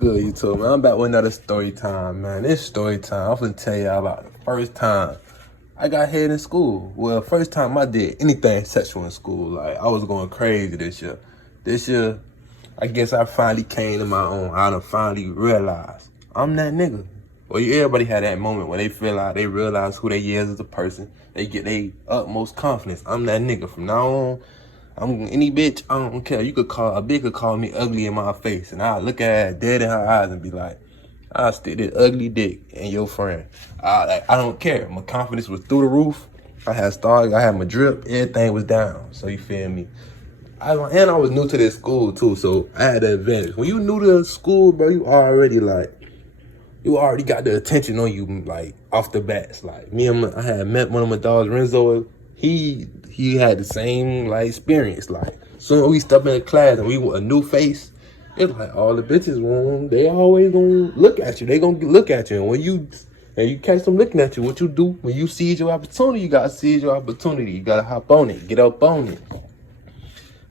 Good, you told me. I'm back with another story time, man. This story time, I'm finna tell y'all about the first time I got hit in school. Well, first time I did anything sexual in school. Like, I was going crazy this year. This year, I guess I finally came to my own. I done finally realized I'm that nigga. Well, everybody had that moment when they feel like they realize who they is as a person. They get their utmost confidence. I'm that nigga. From now on, I'm any bitch, I don't care. You could call, a bitch could call me ugly in my face, and I'll look at her dead in her eyes and be like, I'll stick this ugly dick in your friend. I don't care. My confidence was through the roof. I had stars, I had my drip, everything was down. So you feel me? And I was new to this school too, so I had the advantage. When you new to school, bro, you already got the attention on you, like off the bats. Like I had met one of my dogs, Renzo. He had the same like experience. Like soon as we step in the class and we were a new face, it's like all the bitches they always gonna look at you. They gonna look at you, and when you catch them looking at you, what you do when you seize your opportunity? You gotta seize your opportunity. You gotta hop on it, get up on it.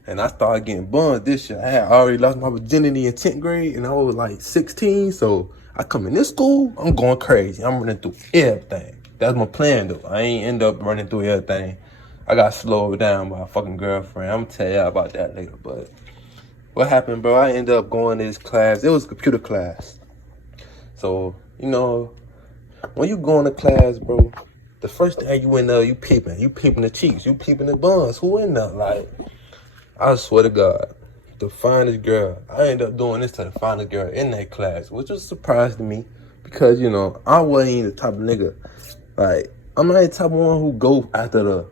And I started getting buns this year. I had already lost my virginity in 10th grade, and I was like 16. So I come in this school, I'm going crazy. I'm running through everything. That's my plan, though. I ain't end up running through everything. I got slowed down by a fucking girlfriend. I'm gonna tell y'all about that later. But what happened, bro? I ended up going to this class. It was a computer class. So, when you go into class, bro, the first thing you in there, you peeping the cheeks, you peeping the buns. Who in there? Like, I swear to God, the finest girl. I ended up doing this to the finest girl in that class, which was a surprise to me because, I wasn't the type of nigga. Like, I'm not the type of one who go after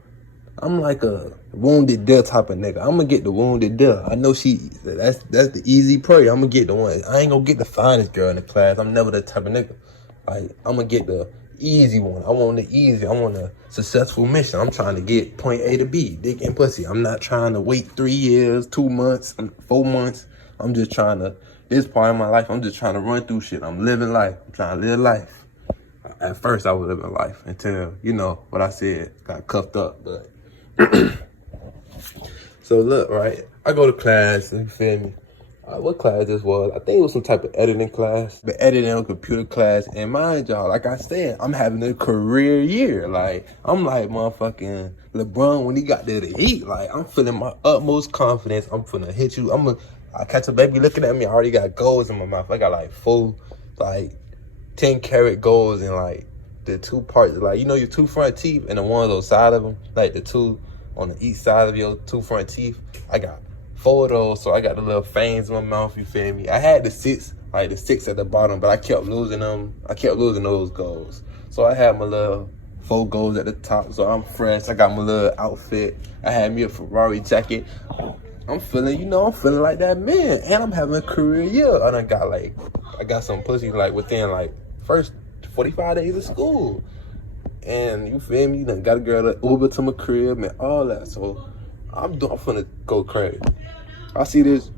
I'm like a wounded death type of nigga. I'm gonna get the wounded death. I know that's the easy prey. I'm gonna get the one. I ain't gonna get the finest girl in the class. I'm never that type of nigga. Like, I'm gonna get the easy one. I want the easy. I want a successful mission. I'm trying to get point A to B, dick and pussy. I'm not trying to wait 3 years, 2 months, 4 months. I'm just trying to, this part of my life, I'm just trying to run through shit. I'm living life. I'm trying to live life. At first, I was living life until, what I said, got cuffed up. But so look, right? I go to class, you feel me? What class this was? I think it was some type of editing class. The editing on computer class. And mind y'all, like I said, I'm having a career year. Like, I'm like motherfucking LeBron when he got there to eat. Like, I'm feeling my utmost confidence. I'm finna hit you. I catch a baby looking at me. I already got goals in my mouth. I got like 10 karat goals in like the two parts. Like, your two front teeth and the one on the side of them. Like the two on the east side of your two front teeth. I got 4 of those, so I got the little fangs in my mouth, you feel me? I had the 6 at the bottom, but I kept losing them. I kept losing those goals. So I had my little 4 goals at the top, so I'm fresh. I got my little outfit. I had me a Ferrari jacket. I'm feeling like that man. And I'm having a career year. I got some pussy like within like first 45 days of school. And you feel me? Done got a girl to Uber to my crib and all that. So I'm finna go crazy. I see this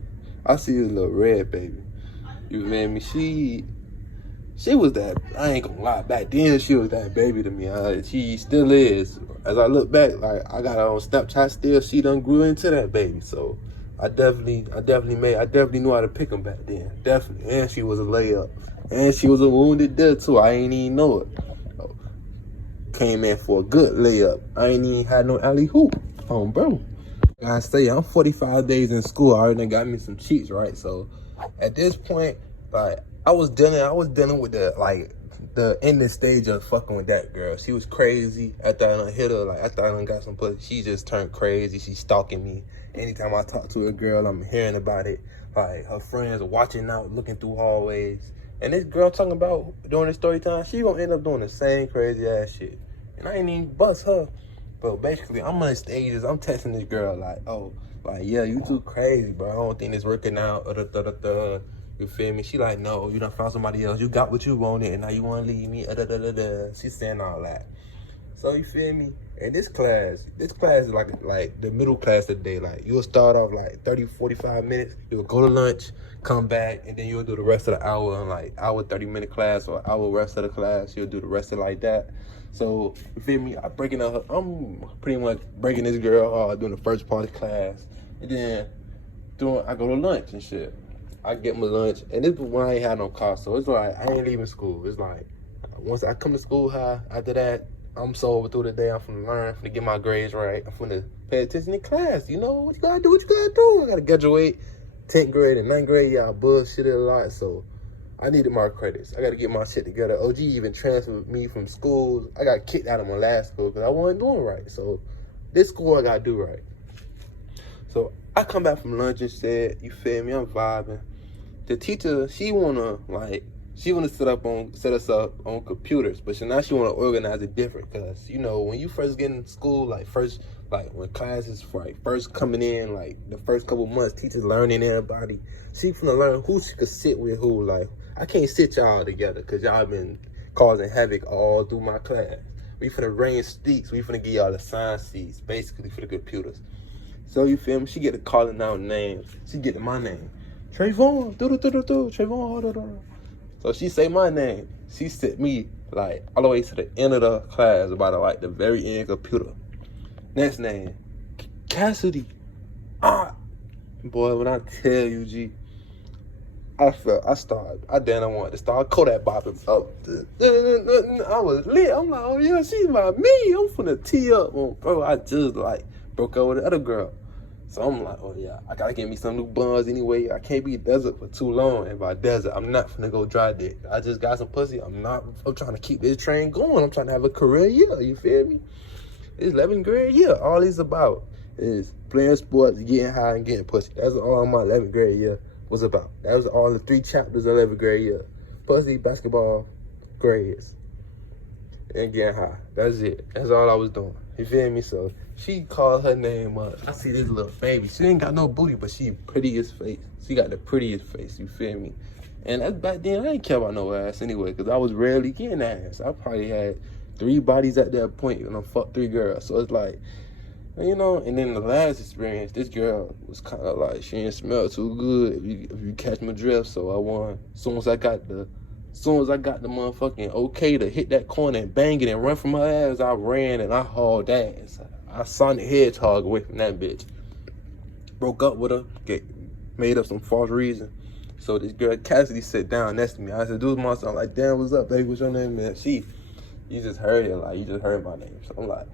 little red baby. You feel me? She was that, I ain't gonna lie, back then she was that baby to me. She still is. As I look back, like I got her on Snapchat still, she done grew into that baby. So I definitely knew how to pick them back then. Definitely. And she was a layup. And she was a wounded death too. I ain't even know it. Came in for a good layup. I ain't even had no alley hoop. Bro. I say I'm 45 days in school. I already got me some cheats, right? So at this point, like I was dealing with the ending stage of fucking with that girl. She was crazy. After I done hit her, like after I done got some pussy, she just turned crazy. She's stalking me. Anytime I talk to a girl, I'm hearing about it. Like her friends are watching out, looking through hallways. And this girl talking about doing this story time, she gonna end up doing the same crazy ass shit. And I ain't even bust her. But basically, I'm on stages. I'm texting this girl yeah, you too crazy, bro. I don't think it's working out. You feel me? She like, no, you done found somebody else. You got what you wanted, and now you want to leave me. She's saying all that. So you feel me? And this class is like the middle class of the day. Like you'll start off like 30, 45 minutes. You'll go to lunch, come back, and then you'll do the rest of the hour in like hour 30-minute class or hour rest of the class. You'll do the rest of it like that. So you feel me? I'm pretty much breaking this girl doing the first part of class, and then I go to lunch and shit. I get my lunch, and this was when I ain't had no car, so it's like I ain't leaving school. It's like once I come to school high, after that, I'm sober through the day. I'm finna learn, finna get my grades right. I'm finna pay attention in class. You know what you gotta do, what you gotta do. I gotta graduate 10th grade and 9th grade. Y'all bullshitted a lot, so I needed my credits. I gotta get my shit together. OG even transferred me from schools. I got kicked out of my last school because I wasn't doing right. So this school I gotta do right. So I come back from lunch and said, you feel me, I'm vibing. The teacher, she wanna set us up on computers, but now she wanna organize it different. Cause you know, when you first get in school, like when classes first coming in, like the first couple months, teachers learning everybody. She finna learn who she could sit with who. Like, I can't sit y'all together cause y'all been causing havoc all through my class. We finna arrange seats, we finna give y'all assigned seats, basically for the computers. So you feel me? She get to calling out names. She get to my name. Trayvon, Trayvon, So she say my name. She set me like all the way to the end of the class, about like the very end computer. Next name, Cassidy. Boy, when I tell you, G, I then wanted to start Kodak bopping up. I was lit. I'm like, oh yeah, she's my me. I'm finna tee up, bro. I just like broke up with the other girl. So I'm like, oh yeah, I gotta get me some new buns anyway. I can't be desert for too long. And by desert, I'm not finna go dry dick. I just got some pussy. I'm trying to keep this train going. I'm trying to have a career year, you feel me? It's 11th grade year. All it's about is playing sports, getting high, and getting pussy. That's all my 11th grade year was about. That was all the 3 chapters of 11th grade year. Pussy, basketball, grades, and getting high. That's it. That's all I was doing. You feel me? So she called her name up. I see this little baby. She ain't got no booty, but she prettiest face. She got the prettiest face. You feel me? And that's back then. I ain't care about no ass anyway, because I was rarely getting ass. I probably had 3 bodies at that point, and I fucked 3 girls. So it's like, you know. And then the last experience, this girl was kind of like, she didn't smell too good. If you catch my drift, so I won. As soon as I got the motherfucking okay to hit that corner and bang it and run from her ass, I ran and I hauled ass. I Sonic Hedgehog away from that bitch. Broke up with her, made up some false reason. So this girl Cassidy sat down next to me. I said, dude, my son. I'm like, damn, what's up, baby? What's your name, man? You just heard it, like, you just heard my name. So I'm like,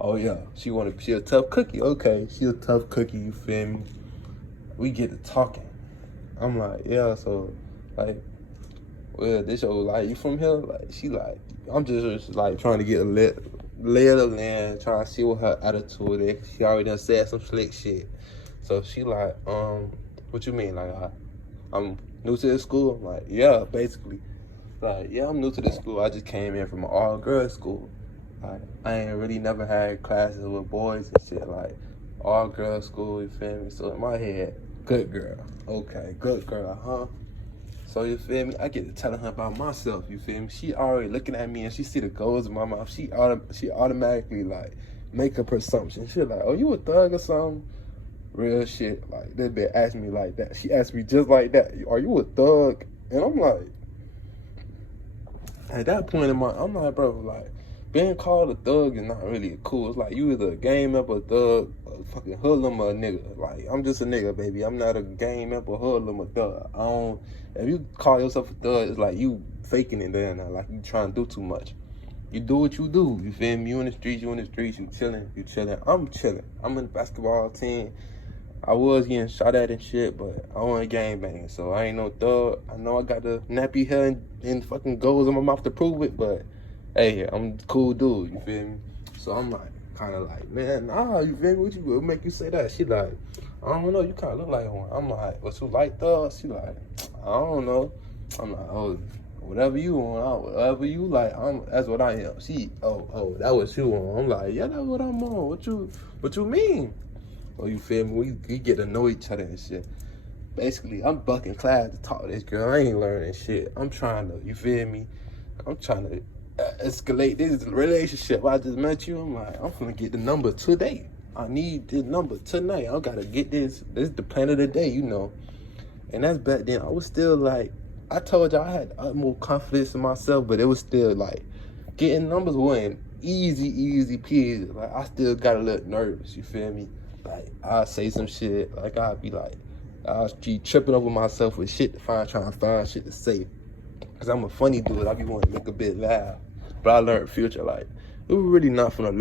oh yeah, she a tough cookie. Okay, she a tough cookie, you feel me? We get to talking. I'm like, yeah, so like, well, this show, like, you from here? Like, she like, I'm just like trying to get a lay of the land, trying to see what her attitude is. She already done said some slick shit. So she like, what you mean? Like, I'm new to this school? I'm like, yeah, basically. Like, yeah, I'm new to this school. I just came in from an all-girls school. Like, I ain't really never had classes with boys and shit. Like, all-girls school, you feel me? So in my head, good girl. Okay, good girl, huh? So you feel me? I get to telling her about myself, you feel me? She already looking at me and she see the goals in my mouth. She automatically like make a presumption. She like, oh, you a thug or something? Real shit. Like, that bitch asked me like that. She asked me just like that. Are you a thug? And I'm like, at that point I'm like, bro, like, being called a thug is not really cool. It's like, you either a gang member, a thug, a fucking hoodlum, or a nigga. Like, I'm just a nigga, baby. I'm not a gang member, hoodlum, or thug. If you call yourself a thug, it's like you faking it there now. Like, you trying to do too much. You do what you do. You feel me? You in the streets, you chilling. I'm chilling. I'm in the basketball team. I was getting shot at and shit, but I wasn't gangbanging, so I ain't no thug. I know I got the nappy hair and fucking goals in my mouth to prove it, but hey, I'm a cool dude, you feel me? So I'm like, kind of like, man, nah, you feel me? What make you say that? She like, I don't know, you kind of look like one. I'm like, what, you like thugs? She like, I don't know. I'm like, oh, whatever you want, whatever you like, that's what I am. She, oh, that what you want. I'm like, yeah, that's what I'm on. What you mean? Oh, you feel me? We get to know each other and shit. Basically, I'm bucking class to talk to this girl. I ain't learning shit. I'm trying to, you feel me? I'm trying to escalate this relationship. I just met you. I'm like, I'm gonna get the number today. I need this number tonight. I gotta get this. This is the plan of the day, you know. And that's back then. I was still like, I told y'all I had more confidence in myself, but it was still like, getting numbers wasn't easy peasy. Like, I still got a little nervous, you feel me? Like, I'll say some shit, like, I'll be like, I keep tripping over myself with shit trying to find shit to say. Cause I'm a funny dude. I be wanting to make a bit laugh. But I learned future, like, it was really not finna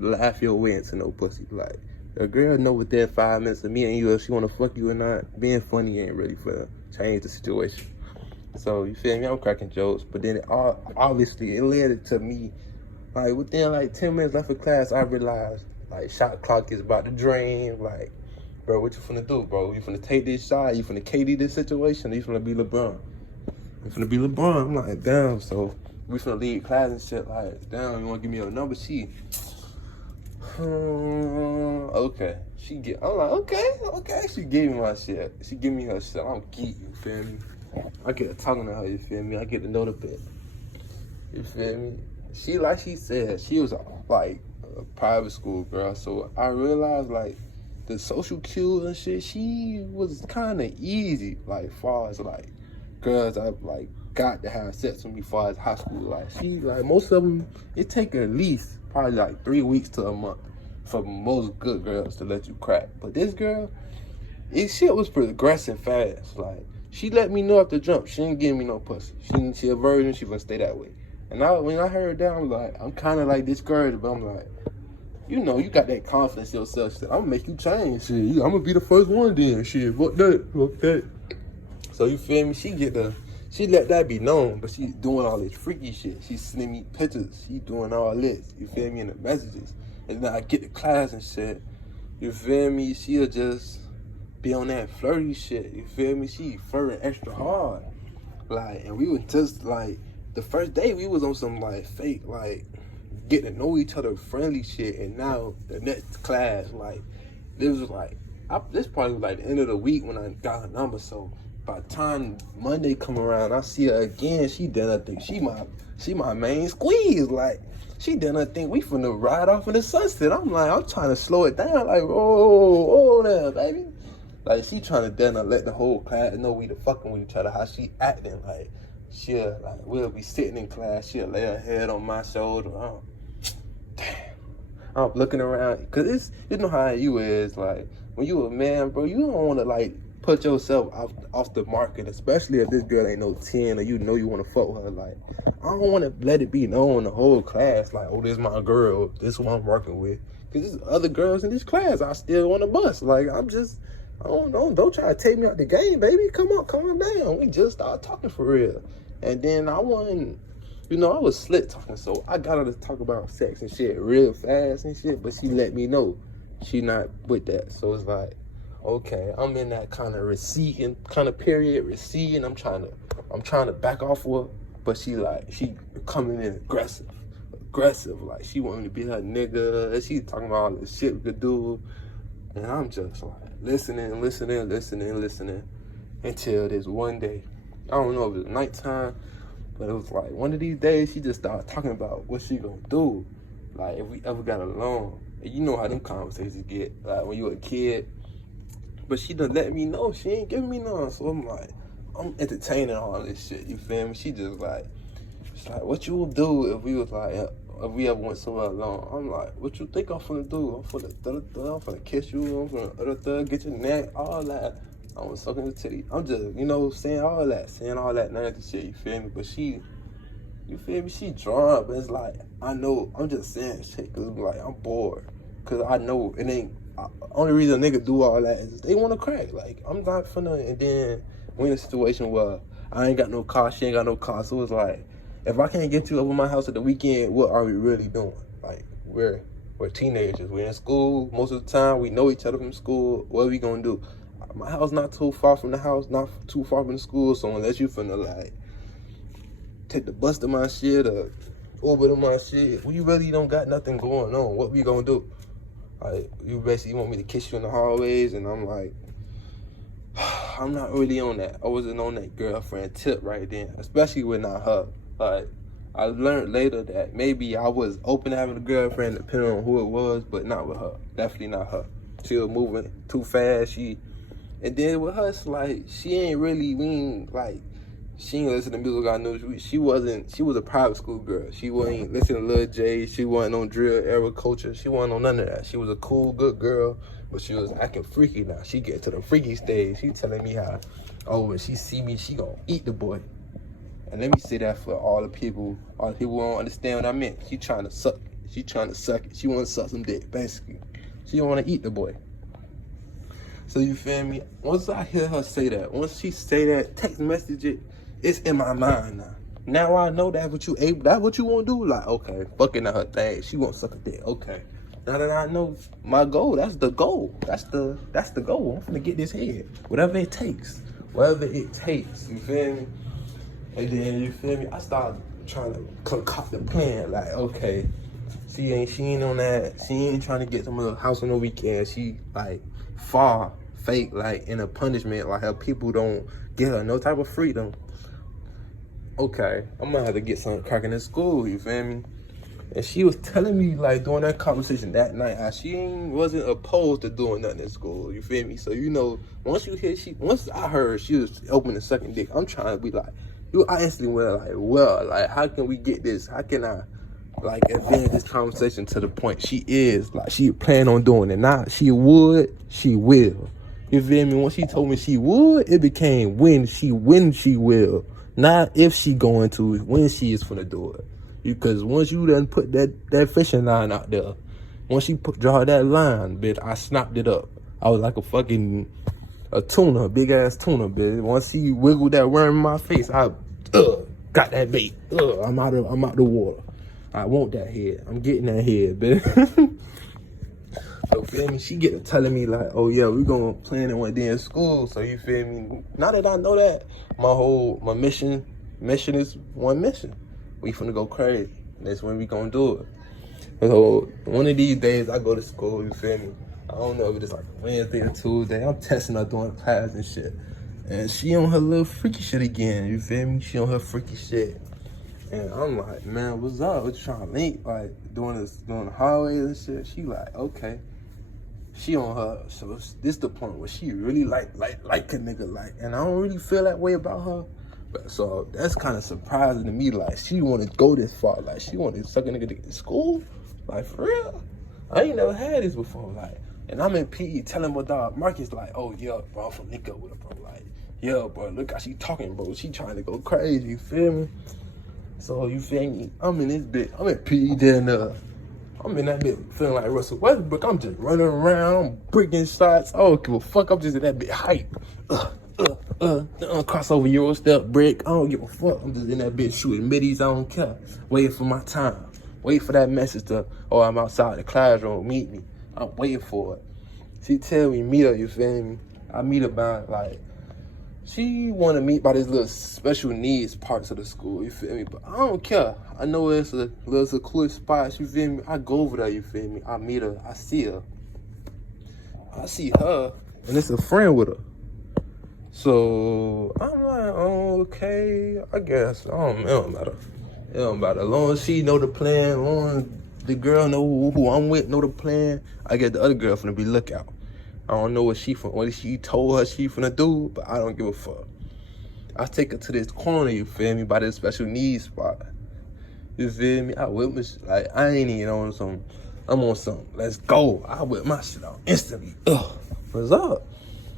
laugh your way into no pussy. Like, a girl know within 5 minutes of me and you if she wanna fuck you or not, being funny ain't really finna change the situation. So, you feel me? I'm cracking jokes. But then, obviously, it led to me, like, within, like, 10 minutes left of class, I realized, like, shot clock is about to drain. Like, bro, what you finna do, bro? You finna take this shot? You finna KD this situation? Or you finna be LeBron? You finna be LeBron? I'm like, damn. So, we finna leave class and shit. Like, damn, you wanna give me your number? Okay. I'm like, okay. She gave me my shit. She give me her shit. I'm geek, you feel me? I get to talking to her, you feel me? I get to know the bit. You feel me? She, like she said, she was like a private school girl. So I realized like the social cues and shit, she was kind of easy. Like far as like girls I've like got to have sex with me far as high school. Like she, like most of them, it take at least probably like 3 weeks to a month for most good girls to let you crack. But this girl, shit was progressing fast. Like, she let me know at the jump. She didn't give me no pussy. She a virgin. She gonna stay that way. And when I heard that, I'm like, I'm kind of like discouraged, but I'm like, you know, you got that confidence in yourself. Shit, I'm gonna make you change. Shit, I'm gonna be the first one then. Shit, fuck that. So you feel me? She let that be known, but she's doing all this freaky shit. She sending me pictures. She doing all this. You feel me? In the messages. And then I get to class and shit. You feel me? She'll just be on that flirty shit. You feel me? She flirting extra hard. Like, and we were just like, the first day we was on some like fake, like, getting to know each other friendly shit. And now the next class, like, this was like, this probably was like the end of the week when I got her number. So by the time Monday come around, I see her again. She done think she my main squeeze. Like, she done think we finna ride off in the sunset. I'm like, I'm trying to slow it down. Like, oh there, baby. Like, she trying to let the whole class know we the fucking with each other. How she acting. Like, we'll be sitting in class. She'll lay her head on my shoulder. Damn. I'm looking around. Cause you know how you is. Like, when you a man, bro, you don't want to, like, put yourself off the market, especially if this girl ain't no 10 or you know you want to fuck with her. Like, I don't want to let it be known the whole class, like, oh, this is my girl, this is what I'm working with. Because there's other girls in this class I still want to bust. Like, don't try to take me out the game, baby. Come down. We just started talking for real. And then I was slick talking, so I got her to talk about sex and shit real fast and shit, but she let me know she not with that. So it's like, okay, I'm in that kind of receding period. I'm trying to back off of her, but she coming in aggressive. Like, she want me to be her nigga. She talking about all this shit we could do. And I'm just like listening until this one day. I don't know if it was nighttime, but it was like one of these days she just started talking about what she gonna do. Like, if we ever got along. And you know how them conversations get, like when you a kid. But she done let me know. She ain't giving me none. So I'm like, I'm entertaining all this shit. You feel me? She just like, she's like, what you will do if we ever went somewhere alone? I'm like, what you think I'm finna do? I'm finna kiss you. I'm finna get your neck, all that. I'm sucking the titty. I'm just, saying all that nasty shit. You feel me? But she, you feel me? She drawn, but it's like, I know, I'm just saying shit because like, I'm bored. Because I know it ain't. Only reason a nigga do all that is they want to crack. Like, I'm not finna, and then we in a situation where I ain't got no car, she ain't got no car. So it's like, if I can't get you over my house at the weekend, what are we really doing? Like, we're teenagers. We're in school most of the time. We know each other from school. What are we gonna do? My house not too far from the house, not too far from the school. So unless you finna like take the bus to my shit or Uber to my shit, we really don't got nothing going on. What we gonna do? Like, you basically want me to kiss you in the hallways, and I'm like, I'm not really on that. I wasn't on that girlfriend tip right then, especially with not her. Like, I learned later that maybe I was open to having a girlfriend depending on who it was, but not with her. Definitely not her. She was moving too fast. And then with her, it's like, she ain't really mean, like, She ain't listen to music I knew. She was a private school girl. She wasn't listening to Lil J. She wasn't on drill, era culture. She wasn't on none of that. She was a cool, good girl, but she was acting freaky now. She get to the freaky stage. She telling me how, oh, when she see me, she gonna eat the boy. And let me say that for all the people who don't understand what I meant. She trying to suck it. She trying to suck it. She want to suck some dick, basically. She don't want to eat the boy. So you feel me? Once I hear her say that, once she say that, text message it, it's in my mind now. Now I know that's what you want to do. Like, okay, fucking at her thing. She want to suck a dick. Okay. Now that I know my goal, that's the goal. That's the goal. I'm finna get this head. Whatever it takes. Whatever it takes. You feel me? And then, you feel me? I started trying to concoct a plan. Like, okay, she ain't on that. She ain't trying to get to my house on the weekend. She, like, far fake, like, in a punishment. Like, how people don't give her no type of freedom. Okay, I'm gonna have to get something cracking in school, you feel me? And she was telling me, like, during that conversation that night, how she wasn't opposed to doing nothing in school, you feel me? So, you know, once I heard she was opening sucking dick, I'm trying to be like, I instantly went like, well, like, how can we get this? How can I, like, advance this conversation to the point she plan on doing it? Now, she would, she will. You feel me? When she told me she would, it became when she will. Not if she going to, when she is finna do it. Because once you done put that fishing line out there, once you draw that line, bitch, I snapped it up. I was like a tuna, big ass tuna, bitch. Once he wiggled that worm in my face, I got that bait. I'm out the water. I want that head. I'm getting that head, bitch. So feel me? She get to telling me like, oh yeah, we gonna plan it one day in school. So you feel me? Now that I know that, my mission is one mission. We finna go crazy. That's when we gonna do it. So one of these days I go to school, you feel me? I don't know if it's like Wednesday or Tuesday. I'm testing her doing class and shit. And she on her little freaky shit again, you feel me? She on her freaky shit. And I'm like, man, what's up? What you trying to link? Like, doing the hallways and shit. She like, okay. She on her, so this the point where she really like a nigga, like, and I don't really feel that way about her. But so that's kind of surprising to me. Like, she want to go this far. Like, she want to suck a nigga to get to school. Like, for real. I ain't never had this before. Like, and I'm in PE telling my dog Marcus, like, oh yeah, bro, I'm from Nico with her, bro. Like, yeah, bro, look how she talking, bro. She trying to go crazy. You feel me? So you feel me? I'm in this bit. I'm at PE then. I'm in that bit feeling like Russell Westbrook. I'm just running around, I'm breaking shots. I don't give a fuck. I'm just in that bit hype. Crossover Euro step break. I don't give a fuck. I'm just in that bit shooting middies. I don't care. Waiting for my time. Wait for that message to, oh, I'm outside the classroom. Meet me. I'm waiting for it. She tell me meet her. You feel me? I meet her by like. She want to meet by these little special needs parts of the school, you feel me? But I don't care. I know it's a little secluded spot, you feel me? I go over there, you feel me? I meet her, I see her. I see her, and it's a friend with her. So I'm like, oh, okay, I guess. It don't matter. It don't matter. As long as she know the plan, as long as the girl know who I'm with, know the plan, I get the other girl finna be lookout. I don't know what she told her she finna do, but I don't give a fuck. I take her to this corner, you feel me, by this special needs spot. You feel me? I whip my shit, like, I ain't even on some, I'm on some, let's go. I whip my shit out instantly. What's up?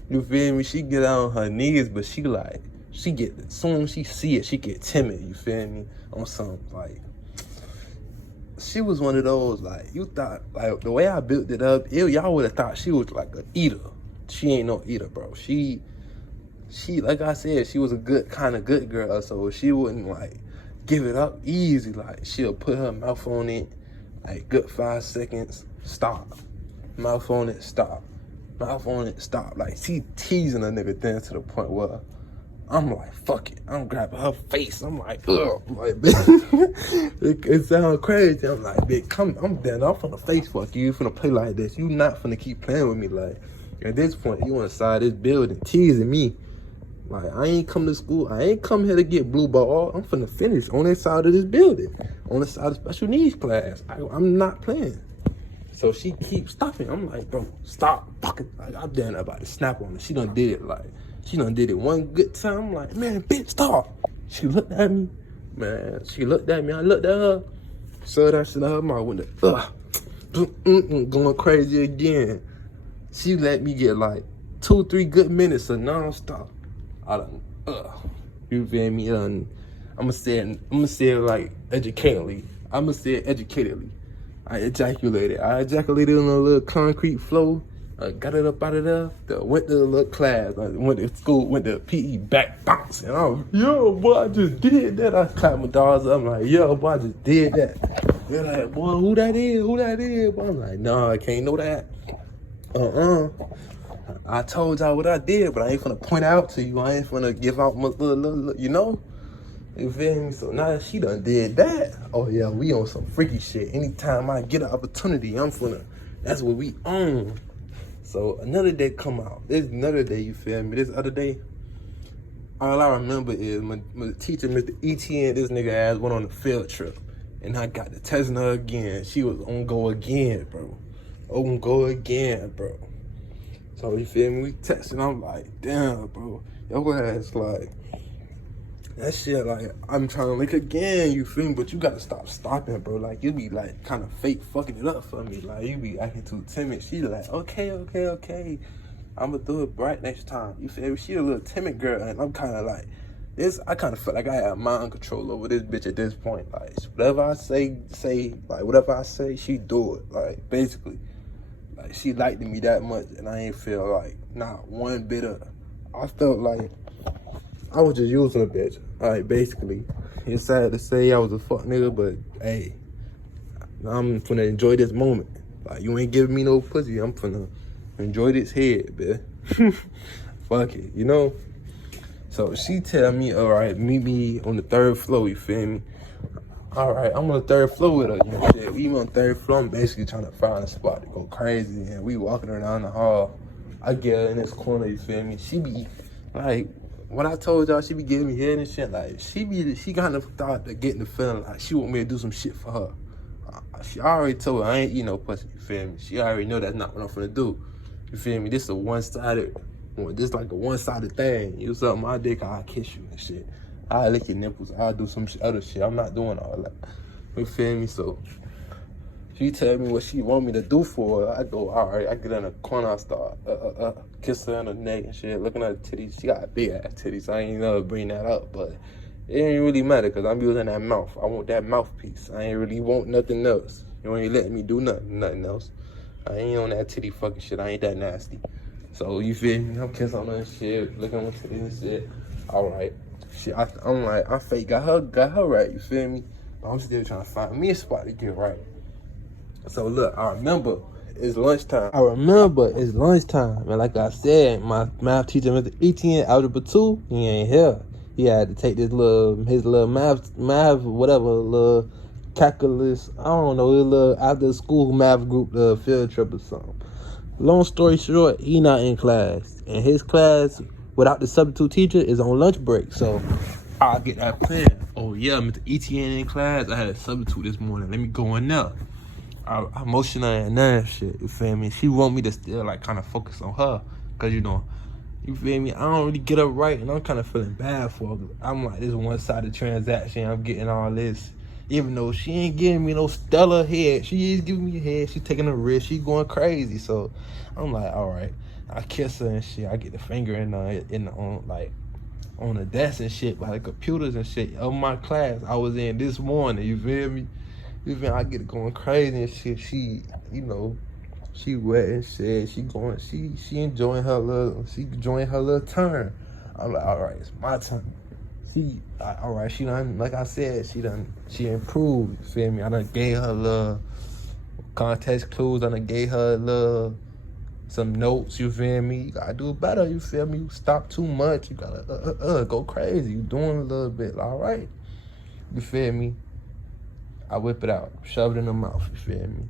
You feel me? She get on her knees, but as soon as she see it, she get timid, you feel me? On some, like, she was one of those, like, you thought, like, the way I built it up, y'all would have thought she was like an eater. She ain't no eater, bro. She, like I said, she was a good girl, so she wouldn't, like, give it up easy. Like, she'll put her mouth on it, like, good 5 seconds, stop. Mouth on it, stop. Mouth on it, stop. Like, she teasing a nigga then to the point where I'm like, fuck it. I'm grabbing her face. I'm like, ugh. I'm like, bitch, it sounds crazy. I'm like, bitch, I'm done. I'm finna face fuck you. You finna play like this. You not finna keep playing with me. Like, at this point, you on the side of this building teasing me. Like, I ain't come to school. I ain't come here to get blue ball. I'm finna finish on this side of this building. On the side of special needs class. I'm not playing. So she keeps stopping. I'm like, bro, stop. Fucking. Like, I'm done about to snap on her. She done did it. Like, she done did it one good time. I'm like, man, bitch, stop. She looked at me, man. She looked at me. I looked at her. So that shit out her mouth went going crazy again. She let me get like 2-3 good minutes of nonstop. I done, you feel me? I'ma say it like educatedly. I'ma say it educatedly. I ejaculated on a little concrete floor. Got it up out of there. Went to the little class. I went to school. Went to PE back bounce. And I was, yo, boy, I just did that. I clapped my dogs up. I'm like, yo, boy, I just did that. They're like, boy, who that is? Who that is? Boy, I'm like, nah, I can't know that. I told y'all what I did, but I ain't finna point out to you. I ain't finna give out my little, you know? You feel me? So now that she done did that, oh yeah, we on some freaky shit. Anytime I get an opportunity, that's what we own. So another day come out. There's another day, you feel me? This other day, all I remember is my teacher, Mr. ETN, this nigga ass went on a field trip. And I got to testing her again. She was on go again, bro. On go again, bro. So you feel me? We texting, I'm like, damn, bro. Your ass like, that shit, like, I'm trying to lick again, you feel me? But you gotta stop stopping, bro. Like, you be, like, kind of fake fucking it up for me. Like, you be acting too timid. She like, okay. I'm gonna do it right next time. You feel me? She a little timid girl, and I'm kind of like, I kind of feel like I have mind control over this bitch at this point. Like, whatever I say, like, whatever I say, she do it. Like, basically. Like, she liked me that much, and I ain't feel like not one bit of, I felt like I was just using a bitch. Like, basically. It's sad to say I was a fuck nigga, but hey, I'm finna enjoy this moment. Like, you ain't giving me no pussy. I'm finna enjoy this head, bitch. Fuck it, you know? So she tell me, all right, meet me on the 3rd floor, you feel me? All right, I'm on the 3rd floor with her, you know, shit. We on the 3rd floor, I'm basically trying to find a spot to go crazy, and we walking her down the hall. I get her in this corner, you feel me? She be, like, when I told y'all she be giving me head and shit, like, she kind of thought to getting the feeling like she want me to do some shit for her. She already told her I ain't eat no pussy, you feel me? She already know that's not what I'm finna do, you feel me? This is a one-sided, this like a one-sided thing. You suck my dick, I'll kiss you and shit. I'll lick your nipples, I'll do some other shit. I'm not doing all that, you feel me? So she tell me what she want me to do for her. I go, all right. I get in the corner, I start kiss her on the neck and shit, looking at her titties. She got big ass titties. I ain't never bring that up, but it ain't really matter because I'm using that mouth. I want that mouthpiece. I ain't really want nothing else. You ain't letting me do nothing else. I ain't on that titty fucking shit. I ain't that nasty. So you feel me? I'm kissing on her and shit, looking at her titties and shit. All right. Shit, I'm like, I fake got her right. You feel me? But I'm still trying to find me a spot to get right. So look, I remember it's lunchtime. And like I said, my math teacher, Mr. Etienne, algebra 2, he ain't here. He had to take his little math, whatever, little calculus, I don't know, his little after school math group field trip or something. Long story short, he not in class. And his class, without the substitute teacher, is on lunch break. So I'll get that plan. Oh yeah, Mr. Etienne in class. I had a substitute this morning. Let me go in there. I motion her and that shit, you feel me? She want me to still like kind of focus on her, cause you know, you feel me? I don't really get her right, and I'm kind of feeling bad for her. I'm like, this one-sided transaction. I'm getting all this, even though she ain't giving me no stellar head. She is giving me a head. She taking a risk. She going crazy. So I'm like, all right. I kiss her and shit. I get the finger on the desk and shit by the computers and shit of my class I was in this morning. You feel me? I get it going crazy and shit. She, you know, she wet and shit. She enjoying her little turn. I'm like, all right, it's my turn. All right, she done, like I said, she improved. You feel me? I done gave her little context clues. I done gave her some notes. You feel me? You gotta do better. You feel me? You stop too much. You gotta go crazy. You doing a little bit. All right. You feel me? I whip it out, shove it in her mouth, you feel me?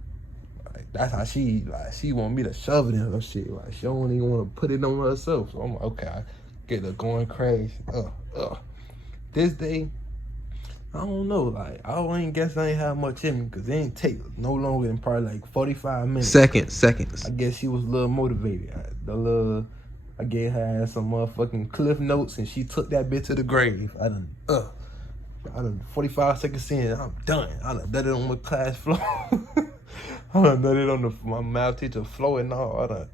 Like, that's how she want me to shove it in her shit. Like, she don't even want to put it on herself. So I'm like, okay, I get her going crazy. This day, I don't know, like, I ain't have much in me, because it ain't take no longer than probably like 45 minutes. Seconds. I guess she was a little motivated. I gave her ass some motherfucking Cliff Notes, and she took that bitch to the grave. I done 45 seconds in, I'm done. I done done it on my class floor. I done done it on my math teacher floor and all. I done,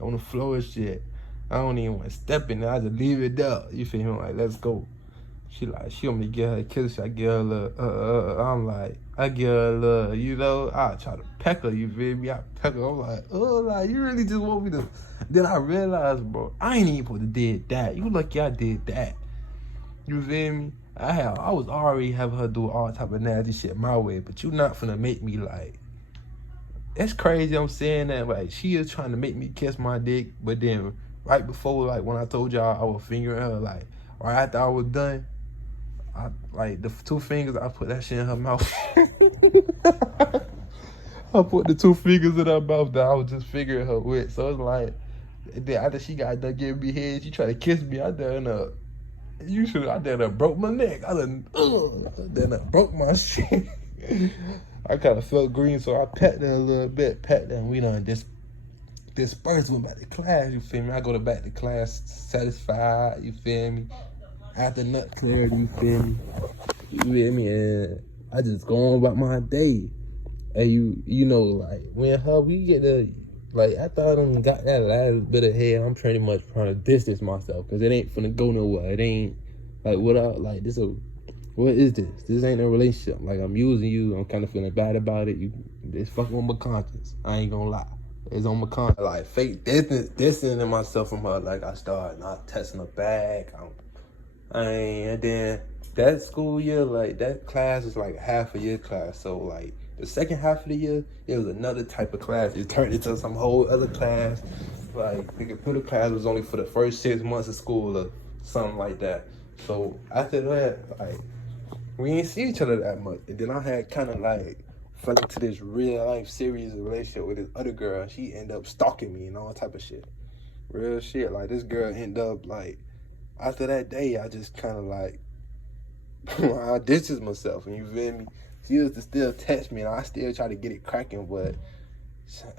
on the floor and shit. I don't even want to step in there. I just leave it there. You feel me? I'm like, let's go. She want me to give her a kiss. I give her a little, I'm like, I give her a little, you know, I try to peck her, you feel me? I peck her. I'm like, like, you really just want me to. Then I realized, bro, I ain't even supposed to did that. You lucky I did that. You feel me? I was already having her do all type of nasty shit my way, but you not finna make me like. It's crazy I'm saying that, like, she is trying to make me kiss my dick, but then right before, like, when I told y'all I was fingering her, like, right after I was done, like, the 2 fingers, I put that shit in her mouth. I put the 2 fingers in her mouth that I was just fingering her with. So it's like, then after she got done giving me head, she tried to kiss me. I done broke my neck. I done broke my shit. I kind of felt green, so I pat them a little bit. Pat them. We done dispersed, went back to class. You feel me? I go back to class satisfied. You feel me? After nut clarity. You feel me? You feel me? And I just go on about my day. And you know, like, when we get the, like, after I done got that last bit of head, I'm pretty much trying to distance myself, because it ain't finna go nowhere. It ain't, like, what is this? This ain't a relationship. Like, I'm using you. I'm kind of feeling bad about it. It's fucking on my conscience. I ain't gonna lie. It's on my conscience. Like, fake distancing myself from her. Like, I started not texting her back. And then that school year, like, that class was like half a year class. So, like, the second half of the year, it was another type of class. It turned into some whole other class. Like, the computer class was only for the first 6 months of school or something like that. So after that, like, we didn't see each other that much. And then I had kind of like fell into this real life serious relationship with this other girl. She ended up stalking me and all type of shit. Real shit. Like, this girl ended up, like, after that day, I just kind of like, I distanced myself, and you feel me? She used to still text me, and I still try to get it cracking, but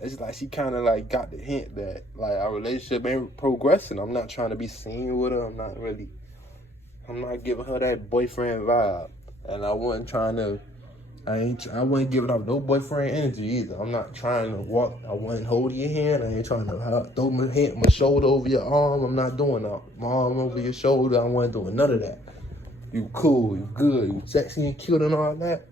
it's like she kind of like got the hint that, like, our relationship ain't progressing. I'm not trying to be seen with her. I'm not giving her that boyfriend vibe, and I wasn't giving off no boyfriend energy either. I'm not trying to walk. I wasn't holding your hand. I ain't trying to throw my shoulder over your arm. I'm not doing that. My arm over your shoulder. I wasn't doing none of that. You cool, you good, you sexy and cute and all that.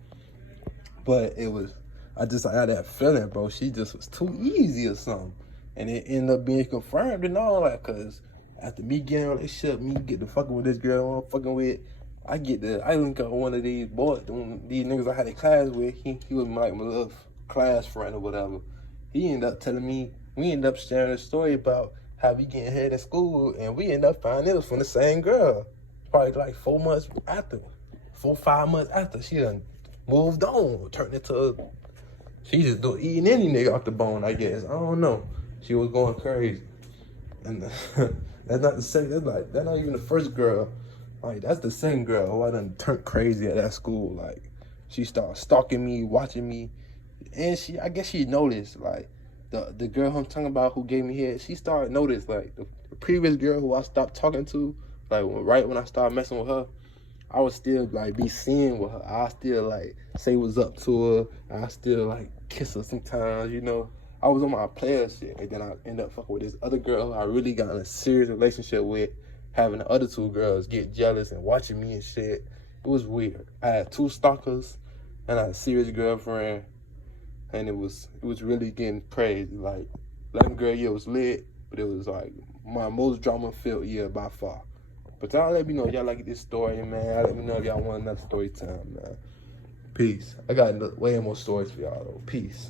But I had that feeling, bro. She just was too easy or something. And it ended up being confirmed and all that, because after me getting in a relationship, me get to fucking with this girl I'm fucking with, I link up with one of these boys, these niggas I had in class with. He was like my little class friend or whatever. He ended up telling me, we ended up sharing a story about how we getting head in school, and we ended up finding it was from the same girl. Probably like 4 months after, 5 months after, she done moved on, turned into she just eating any nigga off the bone, I guess. I don't know. She was going crazy. And that's not even the first girl. Like, that's the second girl who I done turned crazy at that school. Like, she started stalking me, watching me. And I guess she noticed, like, the girl who I'm talking about who gave me head, she started notice, like, the previous girl who I stopped talking to, like, right when I started messing with her, I would still, like, be seeing with her. I still, like, say what's up to her. I still, like, kiss her sometimes, you know. I was on my player shit, and then I ended up fucking with this other girl who I really got in a serious relationship with, having the other 2 girls get jealous and watching me and shit. It was weird. I had 2 stalkers, and I had a serious girlfriend, and it was really getting crazy. Like, 11th grade year was lit, but it was, like, my most drama-filled year by far. But y'all let me know if y'all like this story, man. Y'all let me know if y'all want another story time, man. Peace. I got way more stories for y'all, though. Peace.